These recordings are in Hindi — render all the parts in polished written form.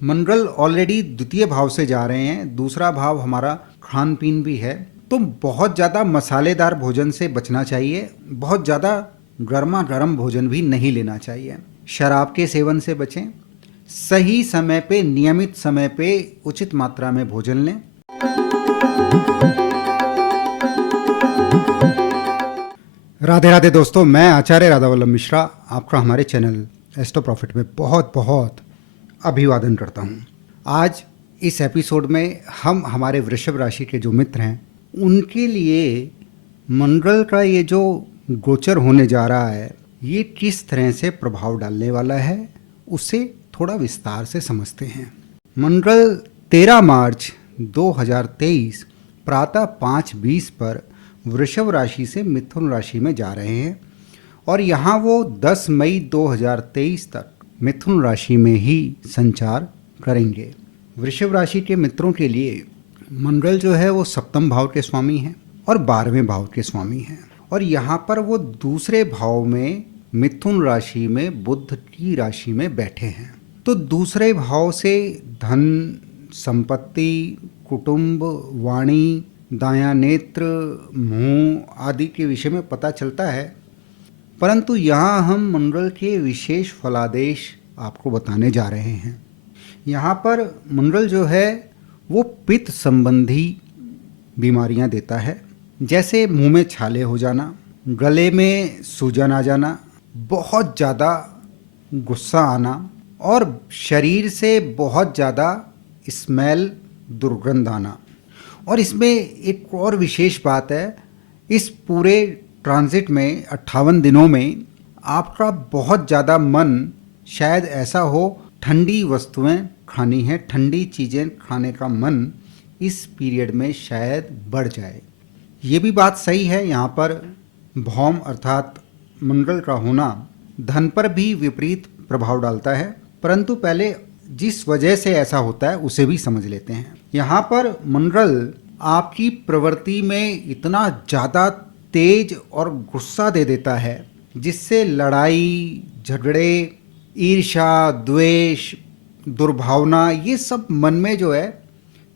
मंगल ऑलरेडी द्वितीय भाव से जा रहे हैं, दूसरा भाव हमारा खान पीन भी है, तो बहुत ज़्यादा मसालेदार भोजन से बचना चाहिए। बहुत ज़्यादा गर्मा गर्म भोजन भी नहीं लेना चाहिए। शराब के सेवन से बचें। सही समय पे, नियमित समय पे उचित मात्रा में भोजन लें। राधे राधे दोस्तों, मैं आचार्य राधावल्लभ मिश्रा आपका हमारे चैनल एस्ट्रो प्रॉफिट में बहुत बहुत अभिवादन करता हूँ। आज इस एपिसोड में हम हमारे वृषभ राशि के जो मित्र हैं उनके लिए मंगल का ये जो गोचर होने जा रहा है ये किस तरह से प्रभाव डालने वाला है उसे थोड़ा विस्तार से समझते हैं। मंगल 13 मार्च 2023 प्रातः 5:20 पर वृषभ राशि से मिथुन राशि में जा रहे हैं और यहाँ वो 10 मई 2023 तक मिथुन राशि में ही संचार करेंगे। वृषभ राशि के मित्रों के लिए मंगल जो है वो सप्तम भाव के स्वामी हैं और 12वें भाव के स्वामी हैं और यहाँ पर वो दूसरे भाव में मिथुन राशि में बुध की राशि में बैठे हैं। तो दूसरे भाव से धन, संपत्ति, कुटुंब, वाणी, दायां नेत्र, मुंह आदि के विषय में पता चलता है, परंतु यहाँ हम मंगल के विशेष फलादेश आपको बताने जा रहे हैं। यहाँ पर मंगल जो है वो पित्त संबंधी बीमारियाँ देता है, जैसे मुंह में छाले हो जाना, गले में सूजन आ जाना, बहुत ज़्यादा गुस्सा आना और शरीर से बहुत ज़्यादा स्मेल, दुर्गंध आना। और इसमें एक और विशेष बात है, इस पूरे ट्रांजिट में 58 दिनों में आपका बहुत ज़्यादा मन शायद ऐसा हो ठंडी वस्तुएं खानी है, ठंडी चीज़ें खाने का मन इस पीरियड में शायद बढ़ जाए। ये भी बात सही है, यहाँ पर भौम अर्थात मंगल का होना धन पर भी विपरीत प्रभाव डालता है, परंतु पहले जिस वजह से ऐसा होता है उसे भी समझ लेते हैं। यहाँ पर मंगल आपकी प्रवृत्ति में इतना ज़्यादा तेज और गुस्सा दे देता है जिससे लड़ाई झगड़े, ईर्ष्या, द्वेष, दुर्भावना ये सब मन में जो है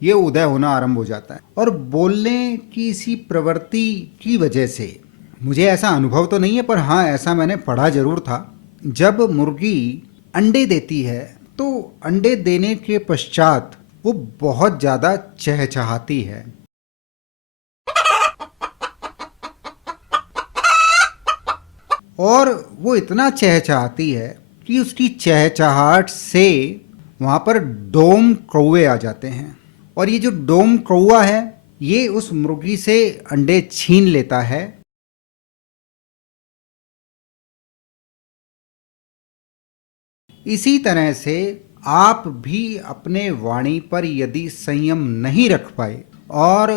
ये उदय होना आरंभ हो जाता है। और बोलने की इसी प्रवृत्ति की वजह से, मुझे ऐसा अनुभव तो नहीं है पर हाँ ऐसा मैंने पढ़ा जरूर था, जब मुर्गी अंडे देती है तो अंडे देने के पश्चात वो बहुत ज़्यादा चहचहाती है और वो इतना चहचहाती है कि उसकी चहचहाहट से वहाँ पर डोम कौवे आ जाते हैं और ये जो डोम कौवा है ये उस मुर्गी से अंडे छीन लेता है। इसी तरह से आप भी अपने वाणी पर यदि संयम नहीं रख पाए और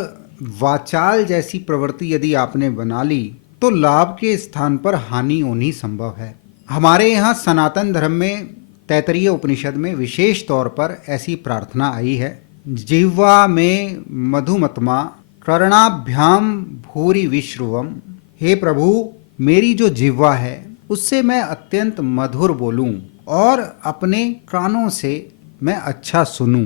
वाचाल जैसी प्रवृत्ति यदि आपने बना ली तो लाभ के स्थान पर हानि होनी संभव है। हमारे यहाँ सनातन धर्म में तैतरीय उपनिषद में विशेष तौर पर ऐसी प्रार्थना आई है, जिह्वा में मधुमत्मा कर्णाभ्याम भूरि विश्रुवम। हे प्रभु, मेरी जो जिह्वा है उससे मैं अत्यंत मधुर बोलूं और अपने कानों से मैं अच्छा सुनूं।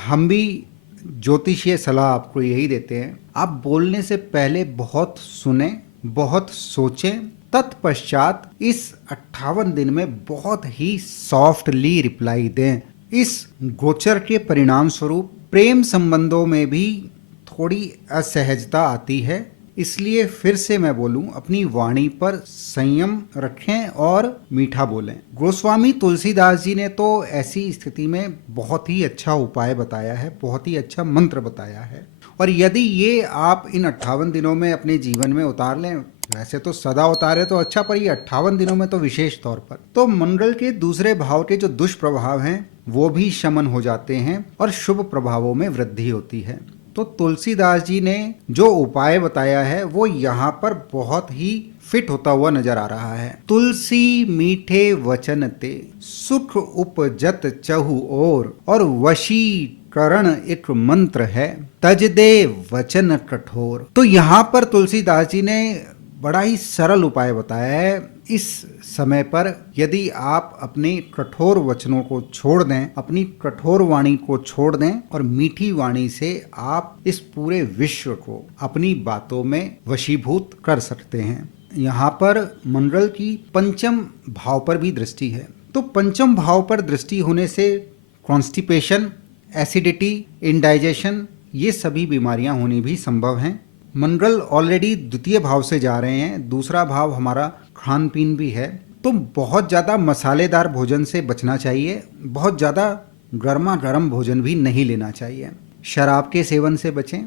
हम भी ज्योतिषीय सलाह आपको यही देते हैं, आप बोलने से पहले बहुत सुने, बहुत सोचें, तत्पश्चात इस 58 दिन में बहुत ही सॉफ्टली रिप्लाई दें। इस गोचर के परिणाम स्वरूप प्रेम संबंधों में भी थोड़ी असहजता आती है, इसलिए फिर से मैं बोलूं, अपनी वाणी पर संयम रखें और मीठा बोलें। गोस्वामी तुलसीदास जी ने तो ऐसी स्थिति में बहुत ही अच्छा उपाय बताया है, बहुत ही अच्छा मंत्र बताया है और यदि ये आप इन 58 दिनों में अपने जीवन में उतार लें, वैसे तो सदा उतारे तो अच्छा, पर ये 58 दिनों में तो विशेष तौर पर, तो मंगल के दूसरे भाव के जो दुष्प्रभाव हैं वो भी शमन हो जाते हैं और शुभ प्रभावों में वृद्धि होती है। तो तुलसीदास जी ने जो उपाय बताया है वो यहाँ पर बहुत ही फिट होता हुआ नजर आ रहा है। तुलसी मीठे वचन ते सुख उपजत चहु और वशीकरण एक मंत्र है, तज दे वचन कठोर। तो यहाँ पर तुलसीदास जी ने बड़ा ही सरल उपाय बताया है। इस समय पर यदि आप अपने कठोर वचनों को छोड़ दें, अपनी कठोर वाणी को छोड़ दें और मीठी वाणी से आप इस पूरे विश्व को अपनी बातों में वशीभूत कर सकते हैं। यहाँ पर मंगल की पंचम भाव पर भी दृष्टि है, तो पंचम भाव पर दृष्टि होने से कॉन्स्टिपेशन, एसिडिटी, इंडाइजेशन, ये सभी बीमारियां होनी भी संभव हैं। मंगल ऑलरेडी द्वितीय भाव से जा रहे हैं, दूसरा भाव हमारा खान पीन भी है, तो बहुत ज़्यादा मसालेदार भोजन से बचना चाहिए, बहुत ज़्यादा गर्मा गर्म भोजन भी नहीं लेना चाहिए। शराब के सेवन से बचें,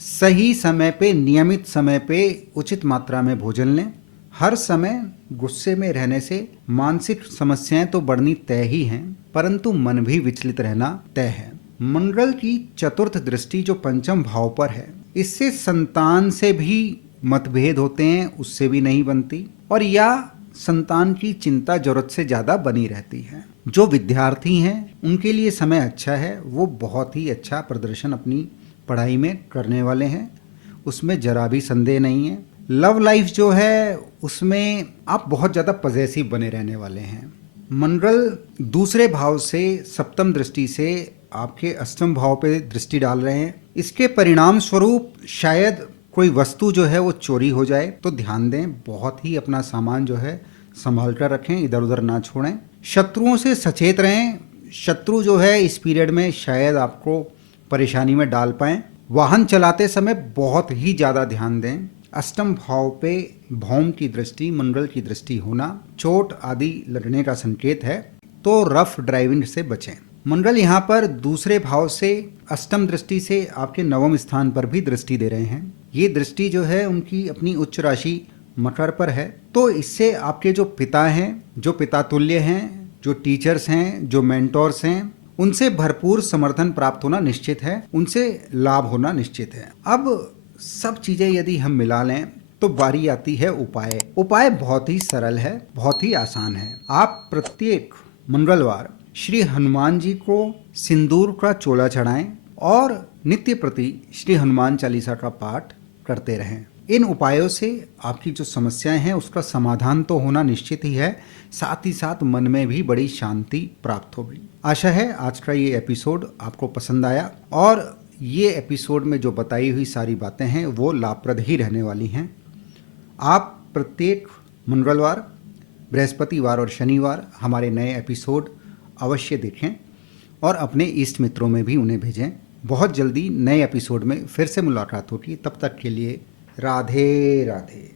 सही समय पे, नियमित समय पे उचित मात्रा में भोजन लें। हर समय गुस्से में रहने से मानसिक समस्याएं तो बढ़नी तय ही हैं, परंतु मन भी विचलित रहना तय है। मंगल की चतुर्थ दृष्टि जो पंचम भाव पर है, इससे संतान से भी मतभेद होते हैं, उससे भी नहीं बनती, और या संतान की चिंता जरूरत से ज़्यादा बनी रहती है। जो विद्यार्थी हैं उनके लिए समय अच्छा है, वो बहुत ही अच्छा प्रदर्शन अपनी पढ़ाई में करने वाले हैं, उसमें जरा भी संदेह नहीं है। लव लाइफ जो है उसमें आप बहुत ज़्यादा पॉजेसिव बने रहने वाले हैं। मंगल दूसरे भाव से सप्तम दृष्टि से आपके अष्टम भाव पे दृष्टि डाल रहे हैं। इसके परिणाम स्वरूप शायद कोई वस्तु जो है वो चोरी हो जाए, तो ध्यान दें, बहुत ही अपना सामान जो है संभाल कर रखें, इधर उधर ना छोड़ें। शत्रुओं से सचेत रहें, शत्रु जो है इस पीरियड में शायद आपको परेशानी में डाल पाएं। वाहन चलाते समय बहुत ही ज़्यादा ध्यान दें। अष्टम भाव पे भौम की दृष्टि, मंगल की दृष्टि होना चोट आदि लगने का संकेत है, तो रफ ड्राइविंग से बचें। मंगल यहाँ पर दूसरे भाव से अष्टम दृष्टि से आपके नवम स्थान पर भी दृष्टि दे रहे हैं। ये दृष्टि जो है उनकी अपनी उच्च राशि मकर पर है, तो इससे आपके जो पिता हैं, जो पिता तुल्य हैं, जो टीचर्स हैं, जो मेंटोर्स हैं, उनसे भरपूर समर्थन प्राप्त होना निश्चित है, उनसे लाभ होना निश्चित है। अब सब चीज़ें यदि हम मिला लें तो बारी आती है उपाय। उपाय बहुत ही सरल है, बहुत ही आसान है। आप प्रत्येक मंगलवार श्री हनुमान जी को सिंदूर का चोला चढ़ाएं और नित्य प्रति श्री हनुमान चालीसा का पाठ करते रहें। इन उपायों से आपकी जो समस्याएं हैं उसका समाधान तो होना निश्चित ही है, साथ ही साथ मन में भी बड़ी शांति प्राप्त होगी। आशा है आज का ये एपिसोड आपको पसंद आया और ये एपिसोड में जो बताई हुई सारी बातें हैं वो लाभप्रद ही रहने वाली हैं। आप प्रत्येक मंगलवार, बृहस्पतिवार और शनिवार हमारे नए एपिसोड अवश्य देखें और अपने इष्ट मित्रों में भी उन्हें भेजें। बहुत जल्दी नए एपिसोड में फिर से मुलाकात होगी, तब तक के लिए राधे राधे।